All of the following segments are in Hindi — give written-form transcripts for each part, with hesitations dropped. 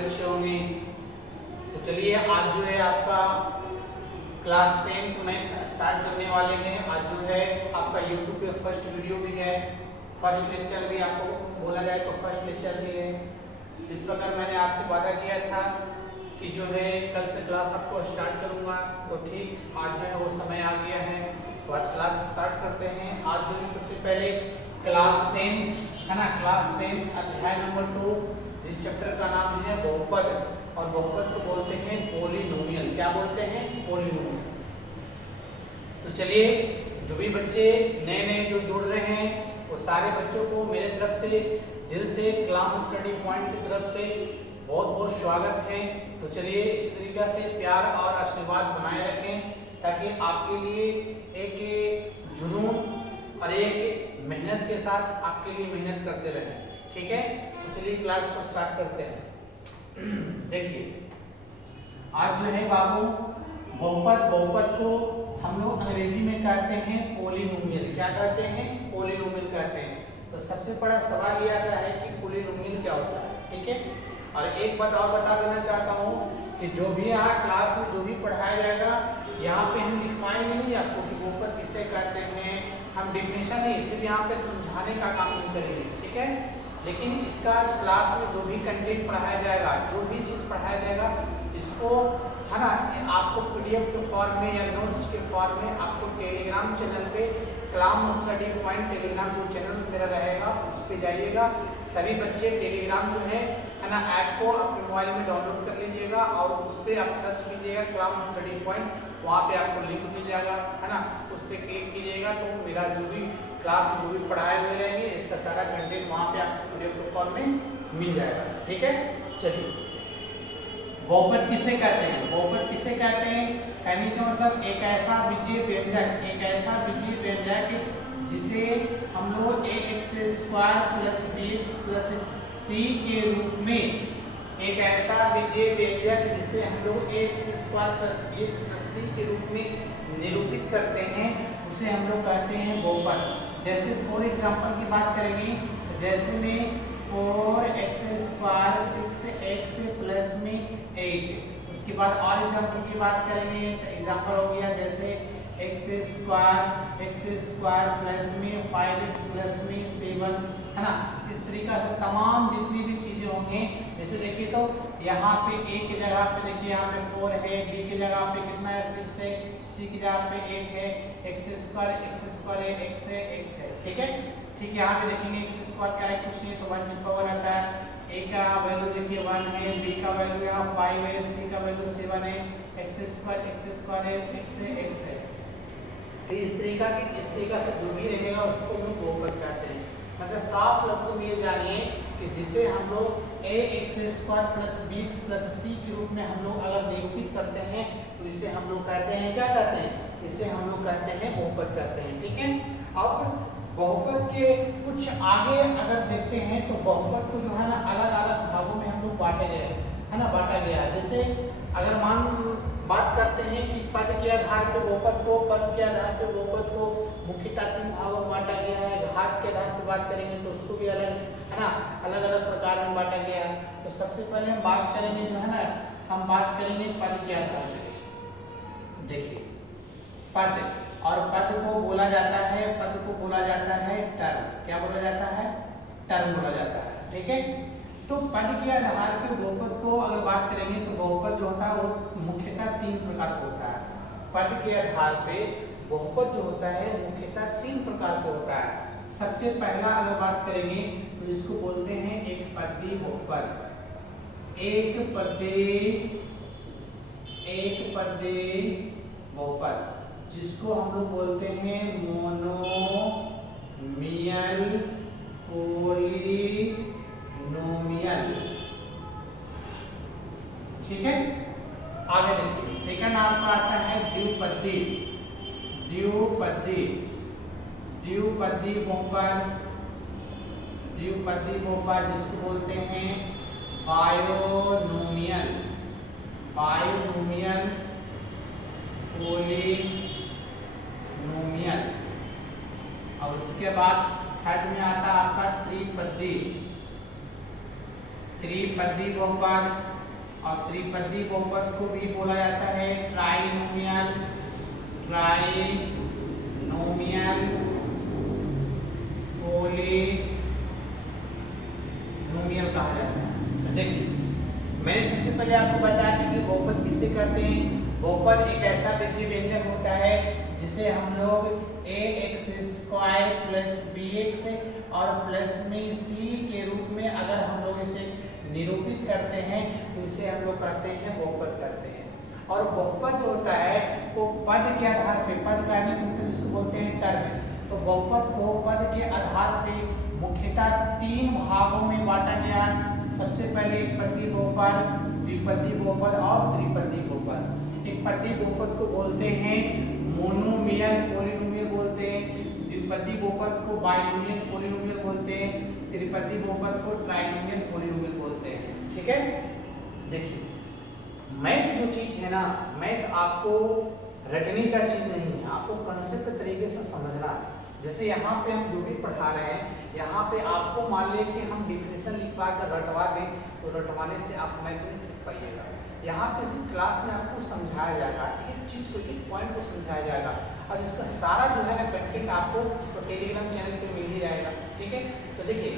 अच्छे होंगे। तो चलिए आज जो है आपका क्लास 10 में स्टार्ट करने वाले हैं। आज जो है आपका यूट्यूब पे फर्स्ट वीडियो भी है, फर्स्ट लेक्चर भी आपको बोला जाए तो फर्स्ट लेक्चर भी है। जिस प्रकार मैंने आपसे वादा किया था कि जो है कल से क्लास आपको स्टार्ट करूंगा, तो ठीक आज जो है वो समय आ गया है। तो आज क्लास स्टार्ट करते हैं। आज जो है सबसे पहले क्लास 10 है ना, क्लास 10 अध्याय नंबर 2, जिस चैप्टर का नाम है बहुपद, और बहुपद को बोलते हैं पॉलिनोमियल। क्या बोलते हैं? पॉलिनोमियल। तो चलिए जो भी बच्चे नए नए जो जुड़ रहे हैं वो सारे बच्चों को मेरे तरफ से दिल से क्लाम स्टडी पॉइंट की तरफ से बहुत बहुत स्वागत है। तो चलिए इस तरीके से प्यार और आशीर्वाद बनाए रखें ताकि आपके लिए एक जुनून और एक मेहनत के साथ आपके लिए मेहनत करते रहें। ठीक है, तो चलिए क्लास को स्टार्ट करते हैं। देखिए आज जो है बाबू बहुपद को हम लोग अंग्रेजी में कहते हैं पॉलिनोमियल। क्या कहते हैं? पॉलिनोमियल कहते हैं। तो सबसे बड़ा सवाल ये आता है कि पॉलिनोमियल क्या होता है। ठीक है, और एक बात और बता देना चाहता हूँ कि जो भी यहाँ क्लास में जो भी पढ़ाया जाएगा यहाँ पे हम लिखवाएंगे नहीं आपको कि बहुपद किससे कहते हैं, हम डिफिनेशन नहीं, सिर्फ यहाँ पे समझाने का काम नहीं करेंगे। ठीक है, लेकिन इसका क्लास में जो भी कंटेंट पढ़ाया जाएगा, जो भी चीज़ पढ़ाया जाएगा, इसको है ना आपको पीडीएफ के फॉर्म में या नोट्स के फॉर्म में आपको टेलीग्राम चैनल पे क्लाम स्टडी पॉइंट टेलीग्राम जो चैनल मेरा रहेगा उस पर जाइएगा। सभी बच्चे टेलीग्राम जो है ना ऐप को अपने मोबाइल में डाउनलोड कर लीजिएगा और उस पर आप सर्च कीजिएगा क्लाम स्टडी पॉइंट, वहाँ पे आपको लिंक मिल जाएगा है ना, उस पर क्लिक कीजिएगा तो मेरा जो भी क्लास में जो भी पढ़ाए हुए रहेंगे इसका सारा कंटेंट वहाँ पे आपको पीडीएफ के फॉर्म में मिल जाएगा। ठीक है, चलिए बहुपद किसे कहते हैं? बहुपद किसे कहते हैं? कहने का मतलब एक ऐसा बीजीय व्यंजक, एक ऐसा बीजीय व्यंजक जिसे हम लोग ax² plus bx plus c के रूप में, एक ऐसा बीजीय व्यंजक जिसे हम लोग ax² plus bx plus c के रूप में निरूपित करते हैं, उसे हम लोग कहते हैं बहुपद। जैसे फॉर एग्जांपल की बात करेंगे, जैसे में 4x² 6x प्लस में 8। उसके बाद और एग्जांपल की बात करेंगे तो एग्जांपल हो गया जैसे x² प्लस में 5x प्लस में 7 है ना। इस तरीका से तमाम जितनी भी चीजें होंगे, जैसे देखिए तो यहाँ पे a की जगह पे देखिए यहाँ पे 4 है, b की जगह पे कितना है 6 है, c की जगह पे 8 है, x² है, x है। ठीक है, ठीक है, यहाँ पे देखेंगे x² क्या है, कुछ नहीं तो 1 छुपा हुआ रहता है। a का वैल्यू देखिए 1 है, b का वैल्यू यहाँ 5 है, c का वैल्यू 7 है, x² है, x है। तो इस तरीका से जो भी रहेगा उसको हम बहुपद कहते हैं। मतलब साफ लफ्जों में ये जानिए कि जिसे हम लोग ax² plus bx plus c के रूप में हम लोग अगर निरूपित करते हैं तो इसे हम लोग कहते हैं, क्या कहते हैं? इसे हम लोग कहते हैं बहुपद कहते हैं। ठीक है, अब बहुपद के कुछ आगे अगर देखते हैं तो बहुपद को जो है ना अलग अलग भागों में हम लोग बांटे गए है ना, बांटा गया है। जैसे अगर बात करते हैं कि पद के आधार पे बहुपद को, पद के आधार पे बहुपद को मुख्यतः 3 भागों में बांटा गया है। घात के आधार पे बात करेंगे तो उसको भी अलग है ना, अलग अलग प्रकार में बांटा गया है। तो सबसे पहले हम बात करेंगे जो है ना, हम बात करेंगे पद के आधार पे। देखिए पद, और पद को बोला जाता है टर्म। क्या बोला जाता है? टर्म बोला जाता है। ठीक है, तो पद के आधार पे बहुपद को अगर बात करेंगे तो बहुपद जो होता है वो मुख्यतः 3 प्रकार का होता है। पद के आधार पे बहुपद जो होता है मुख्यतः 3 प्रकार का होता है। सबसे पहला अगर बात करेंगे तो इसको बोलते हैं एक पदी बहुपद। एक पदी बहुपद जिसको हम लोग बोलते हैं मोनोमियल पॉलिनोमियल। ठीक है, आगे देखिए सेकंड आपका आता है द्विपदी बहुपद जिसको बोलते हैं बायोनोमियल पॉलिनोमियल। और उसके बाद थर्ड में आता है आपका त्रिपदी त्रिपदी बहुपद, और त्रिपदी बहुपद को भी बोला जाता है ट्राइनोमियल, ट्राइनोमियल, पॉलिनोमियल कहा जाता है। तो देखिए मैंने सबसे पहले आपको बताया कि बहुपद किससे करते हैं। बहुपद एक ऐसा बीजीय व्यंजक होता है जिसे हम लोग ax स्क्वायर प्लस bx और प्लस में c के रूप में अगर हम लोग इसे निरूपित करते हैं तो इसे हम लोग करते हैं बहुपद करते हैं। और बहुपद जो होता है वो पद के आधार पे, पद का मतलब जिसको बोलते हैं टर्म, तो बहुपद को पद के आधार पे मुख्यतः 3 भागों में बांटा गया। सबसे पहले एक पदी बहुपद, द्विपदी बहुपद और त्रिपदी बहुपद। एक पदी बहुपद को बोलते हैं मोनोमियल पॉलिनोमियल बोलते हैं, द्विपदी बहुपद को बाइनोमियल पॉलिनोमियल बोलते हैं, त्रिपदी बहुपद को ट्राइनोमियल पॉलिनोमियल बोलते हैं। ठीक है, देखिए मैथ जो चीज है ना, मैथ आपको रटने का चीज नहीं है, आपको कंसेप्ट तरीके से समझना है। जैसे यहाँ पे हम जो भी पढ़ा रहे हैं, यहाँ पे आपको मान लें कि हम डिफिनेशन लिखवा कर रटवा दें तो रटवाने से आप मैथ नहीं सीख पाइएगा। यहाँ पे सिर्फ क्लास में आपको समझाया जाएगा, एक चीज को, एक पॉइंट को समझाया जाएगा, और इसका सारा जो है ना कंटेंट आपको तो टेलीग्राम चैनल पे मिल ही जाएगा। ठीक है, तो देखिए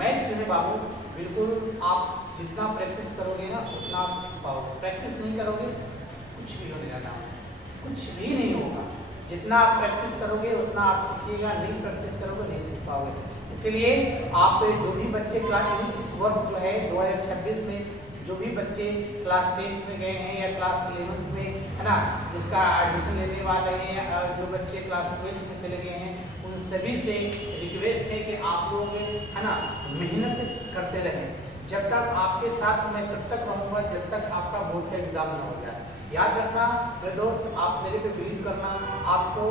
मैथ जो है बाबू बिल्कुल आप जितना प्रैक्टिस करोगे ना उतना आप सीख पाओगे। प्रैक्टिस नहीं करोगे कुछ भी होने जाना, कुछ भी नहीं होगा। जितना आप प्रैक्टिस करोगे उतना आप सीखिएगा, नहीं प्रैक्टिस करोगे नहीं सीख पाओगे। इसलिए आप जो भी बच्चे इस वर्ष जो है 2026 में जो भी बच्चे क्लास 10th में गए हैं या क्लास 11th में है ना, जिसका एडमिशन लेने वाले हैं, जो बच्चे क्लास 12th में चले गए हैं, उन सभी से रिक्वेस्ट है कि आप लोग है ना मेहनत करते रहें। जब तक आपके साथ मैं तब तक रहूँगा जब तक आपका बोर्ड का एग्जाम ना हो जाए। याद रखना मेरे दोस्त, आप मेरे पे बिलीव करना, आपको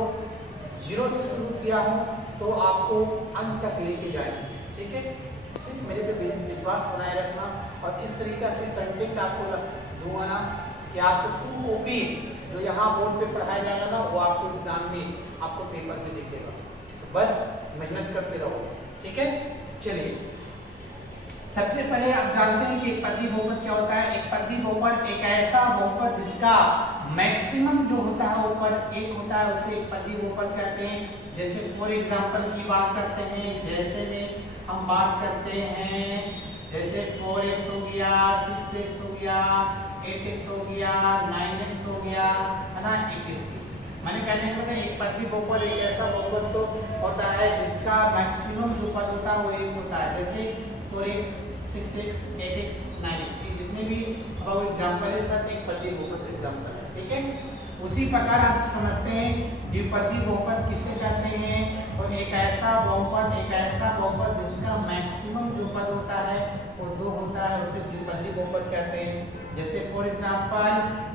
0 से शुरू किया हूँ तो आपको अंत तक लेके जाएंगे। ठीक है, सिर्फ मेरे पे विश्वास बनाए रखना, और इस तरीका से कंटेंट आपको दूंगा ना कि आपको 2 कॉपी जो यहाँ बोर्ड पे पढ़ाया जाएगा ना वो आपको एग्जाम में आपको पेपर में दिखेगा। तो बस मेहनत करते रहो। ठीक है, चलिए सबसे पहले आप जानते हैं कि एक पदी बहुपद क्या होता है। एक पदी बहुपद एक ऐसा बहुपद जिसका मैक्सिमम जो होता है वो पद 1 होता है, उसे एक पदी बहुपद कहते हैं। जैसे फॉर एग्जांपल की बात करते हैं, जैसे में हम बात करते हैं, जैसे 4x हो गया, 6x हो गया, 8x हो गया, 9x हो गया, है ना, 21। मैंने कहने का मतलब एक पदी बहुपद एक ऐसा बहुपद तो होता है जिसका मैक्सिमम जो पद होता है वो 1 होता है। जैसे 4x, 6x, 8x, 9x के जितने भी अब एग्जाम्पल है सब एक पदी बहुपद एग्जाम्पल है। ठीक है, उसी प्रकार हम समझते हैं द्विपदी बहुपद किसे कहते हैं, तो एक ऐसा बहुपद जिसका मैक्सिमम जो पद होता है वो 2 होता है, उसे द्विपदी बहुपद कहते हैं। जैसे फॉर एग्जांपल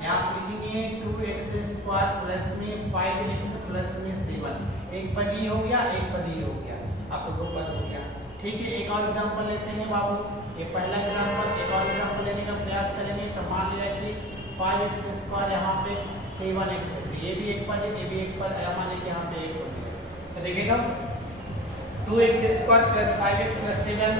यहाँ आप लिखेंगे 2x स्क्वायर प्लस में 5x प्लस में 7, एक पदी हो गया, एक पदी हो गया, आपको 2 पद हो गया। ठीक है, एक और एग्जांपल लेते हैं बाबू, ये पहला एग्जांपल, एक और एग्जांपल लेने का प्रयास करेंगे। तो मान लिया कि 5x स्क्वायर यहाँ पे 7x है, ये भी एक पद है, ये भी एक पद है, मान लीजिए यहाँ पे एक पद है। तो देखिएगा 2x square plus 5x plus 7,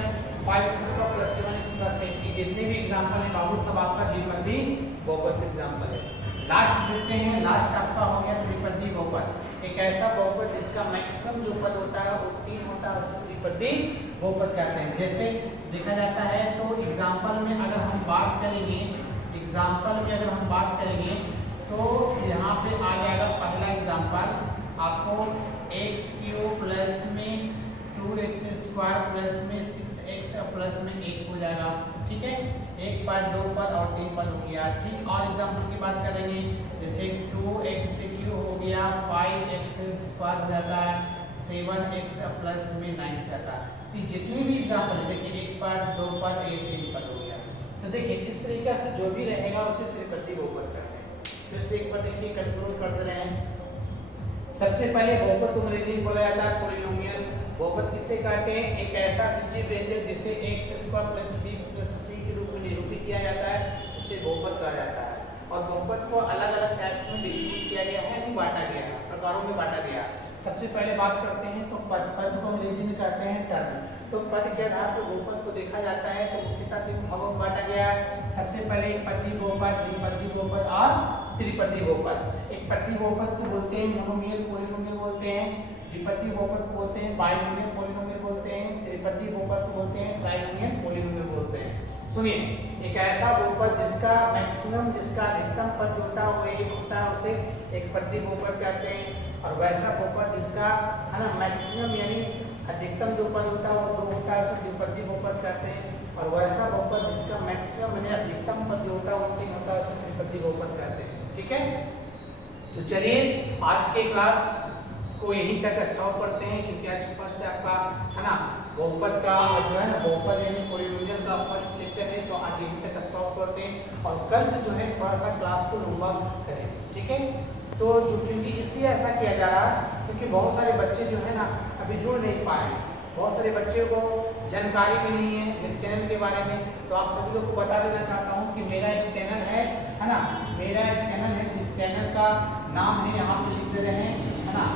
5x square plus 7x plus 8, ये जितने भी एग्जांपल है बाबू सब आपका द्विपदी बहुपद एग्जांपल है। लास्ट देखते हैं, लास्ट आपका हो गया त्रिपदी बहुपद, एक ऐसा बहुपद जिसका मैक्सिमम जो पद होता है वो 3 होता है, उसे त्रिपदी बहुपद कहते हैं। जैसे देखा जाता है तो एग्जांपल में अगर हम बात करेंगे तो यहाँ पे आ जाएगा पहला एग्जांपल आपको x क्यूब प्लस में 2x स्क्वायर प्लस में 6x प्लस में 8 हो जाएगा। ठीक है, 1 पद, 2 पद और 3 पद हो गया। ठीक, और एग्जांपल की बात करेंगे जैसे 2x क्यूब हो गया, 5x स्क्वायर हो जाता है, 7x प्लस में 9 हो जाता है। तो जितने भी एग्जांपल है देखिए 1 पद, 2 पद, 3 पद हो गया। तो देखिए इस तरीके से जो भी रहेगा उसे त्रिपदी बहुपद कहते हैं। फिर से एक बार देखिए कंक्लूड कर दे रहे हैं। सबसे पहले बहुपद को अंग्रेजी में बोला जाता है पॉलिनोमियल। बहुपद किसे कहते हैं, एक ऐसा बीजीय व्यंजक जिसे x square plus bx plus c के रूप में निरूपित किया जाता है, उसे बहुपद कहा जाता है। और बहुपद को अलग अलग टाइप्स में डिस्ट्रीब्यूट किया गया है, नहीं बांटा गया है, प्रकारों में बांटा गया। सबसे पहले बात करते हैं तो पद को अंग्रेजी में कहते हैं टर्म। तो पद के आधार पर बहुपद को देखा जाता है तो मुख्यतः 3 भागों में बांटा गया है। सबसे पहले एक पदी बहुपद, द्विपदी बहुपद और त्रिपदी बहुपद। एक पदी बहुपद को बोलते हैं मोनोमियल पॉलिनोमियल बोलते हैं, द्विपदी बहुपद को बोलते हैं बाइनोमियल पॉलिनोमियल बोलते हैं, त्रिपदी बहुपद को बोलते हैं ट्राइनोमियल पॉलिनोमियल बोलते हैं। सुनिए, एक ऐसा बहुपद जिसका मैक्सिमम, जिसका अधिकतम पद जो होता है वो एक होता है, उसे एक पदी बहुपद कहते हैं। और वैसा बहुपद जिसका है ना मैक्सिमम यानी अधिकतम जो पद होता है वो 2 होता है, उसे द्विपदी बहुपद कहते हैं। और वैसा बहुपद जिसका मैक्सिमम यानी अधिकतम पद जो होता है वो 3 होता है, उसे त्रिपदी बहुपद कहते हैं। ठीक है, तो चलिए आज के क्लास को यहीं तक स्टॉप करते हैं, क्योंकि आज फर्स्ट आपका है ना बहुपद का जो है ना बहुपद यानी पॉलिनोमियल का फर्स्ट लेक्चर है, तो आज यहीं तक स्टॉप करते हैं और कल से जो है थोड़ा सा क्लास को लंबा करें। ठीक है, तो जो क्योंकि इसलिए ऐसा किया जा रहा है क्योंकि बहुत सारे बच्चे जो है ना अभी जुड़ नहीं पाए, बहुत सारे बच्चे को जानकारी भी नहीं है मेरे चैनल के बारे में। तो आप सभी लोग को बता देना चाहता हूँ कि मेरा एक चैनल है ना, मेरा एक चैनल है जिस चैनल का नाम है यहाँ पे लिख दे रहे हैं है ना,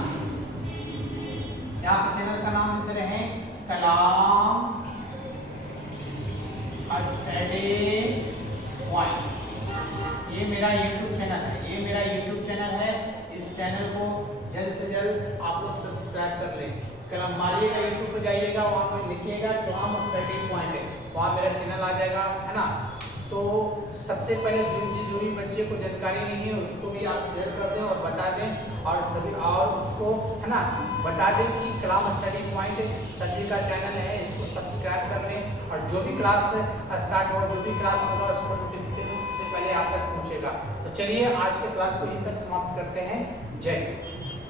यहाँ पे चैनल का नाम लिख दे रहे हैं कलाम स्टडी पॉइंट। ये मेरा YouTube चैनल है, ये मेरा YouTube चैनल है। इस चैनल को जल्द से जल्द आप लोग सब्सक्राइब कर लें। कलम मारिएगा, YouTube पे जाइएगा, वहाँ पे लिखिएगा कलाम स्टडी पॉइंट है, वहाँ मेरा चैनल आ जाएगा है ना। तो सबसे पहले जो भी बच्चे को जानकारी नहीं है उसको भी आप शेयर कर दें और बता दें, और सभी और उसको है ना बता दें कि कलाम स्टडी पॉइंट सर जी का चैनल है, इसको सब्सक्राइब कर लें। और जो भी क्लास स्टार्ट होगा, जो भी क्लास होगा उसको नोटिफिकेशन सबसे पहले आप तक पहुँचेगा। तो चलिए आज के क्लास को यहीं तक समाप्त करते हैं। जय हिंद।